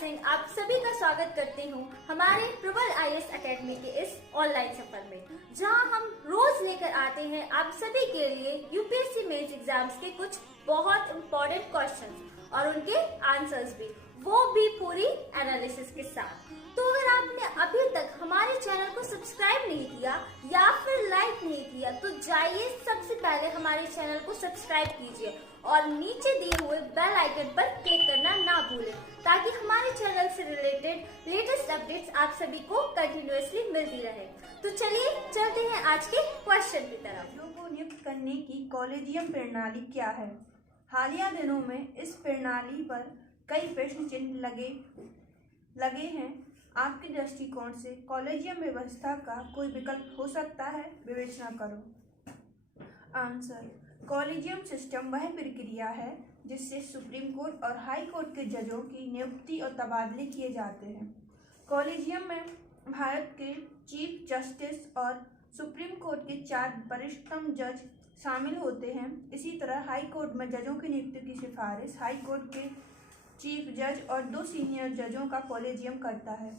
सिंह आप सभी का स्वागत करती हूँ हमारे प्रबल आईएएस एकेडमी के इस ऑनलाइन सफर में, जहाँ हम रोज लेकर आते हैं आप सभी के लिए यूपीएससी मेंस एग्जाम्स के कुछ बहुत इम्पोर्टेंट क्वेश्चंस और उनके आंसर्स भी, वो भी पूरी एनालिसिस के साथ। तो अगर आपने अभी तक हमारे चैनल को सब्सक्राइब नहीं किया या फिर लाइक नहीं किया तो जाइए सबसे पहले हमारे चैनल को सब्सक्राइब कीजिए और नीचे दिए हुए बेल आइकन पर क्लिक करना ना भूलें, ताकि हमारे चैनल से रिलेटेड लेटेस्ट अपडेट्स आप सभी को कंटिन्यूअसली मिलती रहे। तो चलिए चलते हैं आज के क्वेश्चन की तरफ। जजों को नियुक्त करने की कॉलेजियम प्रणाली क्या है? हालिया दिनों में इस प्रणाली पर कई प्रश्न चिन्ह लगे हैं। आपके दृष्टिकोण से कॉलेजियम व्यवस्था का कोई विकल्प हो सकता है? विवेचना करो। आंसर: कॉलेजियम सिस्टम वह प्रक्रिया है जिससे सुप्रीम कोर्ट और हाई कोर्ट के जजों की नियुक्ति और तबादले किए जाते हैं। कॉलेजियम में भारत के चीफ जस्टिस और सुप्रीम कोर्ट के 4 वरिष्ठतम जज शामिल होते हैं। इसी तरह हाई कोर्ट में जजों की नियुक्ति की सिफारिश हाई कोर्ट के चीफ जज और 2 सीनियर जजों का कॉलेजियम करता है।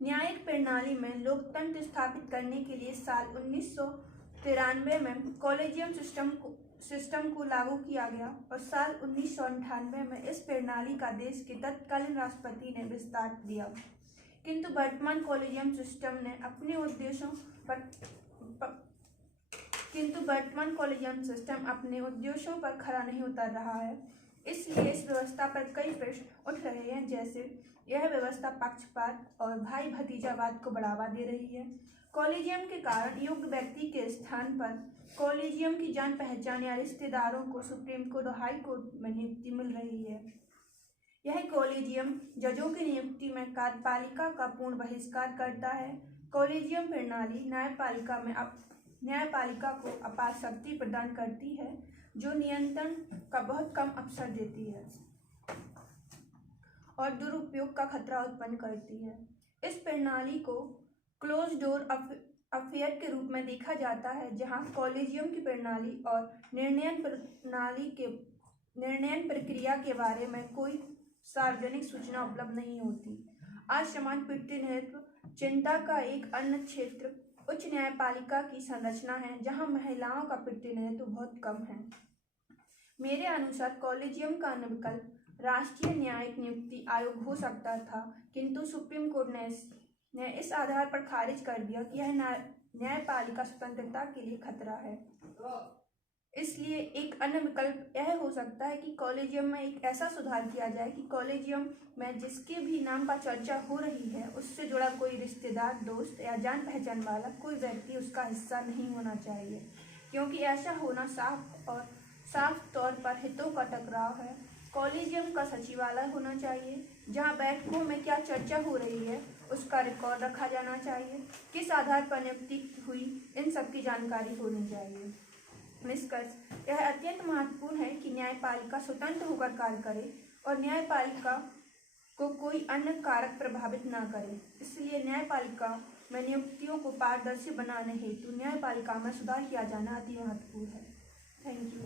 न्यायिक प्रणाली में लोकतंत्र स्थापित करने के लिए साल 1993 में कॉलेजियम सिस्टम को लागू किया गया और साल 1998 में इस प्रणाली का देश के तत्कालीन राष्ट्रपति ने विस्तार दिया। किंतु वर्तमान कॉलेजियम सिस्टम अपने उद्देश्यों पर खरा नहीं उतर रहा है। इसलिए इस व्यवस्था पर कई प्रश्न उठ रहे हैं, जैसे यह व्यवस्था पक्षपात और भाई भतीजावाद को बढ़ावा दे रही है। कॉलेजियम के कारण योग्य व्यक्ति के स्थान पर कॉलेजियम की जान पहचान या रिश्तेदारों को सुप्रीम कोर्ट और हाई कोर्ट में नियुक्ति मिल रही है। यह कॉलेजियम जजों की नियुक्ति में कार्यपालिका का पूर्ण बहिष्कार करता है। कॉलेजियम प्रणाली न्यायपालिका को अपार शक्ति प्रदान करती है, जो नियंत्रण का बहुत कम अवसर देती है और दुरुपयोग का खतरा उत्पन्न करती है। इस प्रणाली को क्लोज डोर अफेयर के रूप में देखा जाता है, जहां कॉलेजियम की प्रणाली और निर्णय प्रक्रिया के बारे में कोई सार्वजनिक सूचना उपलब्ध नहीं होती। आज समान प्रतिनिधित्व चिंता का एक अन्य क्षेत्र उच्च न्यायपालिका की संरचना है, जहां महिलाओं का प्रतिनिधित्व बहुत कम है। मेरे अनुसार कॉलेजियम का अन्य विकल्प राष्ट्रीय न्यायिक नियुक्ति आयोग हो सकता था, किंतु सुप्रीम कोर्ट ने इस आधार पर खारिज कर दिया कि यह न्यायपालिका स्वतंत्रता के लिए खतरा है। इसलिए एक अन्य विकल्प यह हो सकता है कि कॉलेजियम में एक ऐसा सुधार किया जाए कि कॉलेजियम में जिसके भी नाम पर चर्चा हो रही है उससे जुड़ा कोई रिश्तेदार, दोस्त या जान पहचान वाला कोई व्यक्ति उसका हिस्सा नहीं होना चाहिए, क्योंकि ऐसा होना साफ तौर पर हितों का टकराव है। कॉलेजियम का सचिवालय होना चाहिए, जहां बैठकों में क्या चर्चा हो रही है उसका रिकॉर्ड रखा जाना चाहिए, किस आधार पर नियुक्ति हुई, इन सब की जानकारी होनी चाहिए। निष्कर्ष: यह अत्यंत महत्वपूर्ण है कि न्यायपालिका स्वतंत्र होकर कार्य करे और न्यायपालिका को कोई अन्य कारक प्रभावित न करे। इसलिए न्यायपालिका में नियुक्तियों को पारदर्शी बनाने हेतु न्यायपालिका में सुधार किया जाना अति महत्वपूर्ण है। Thank you.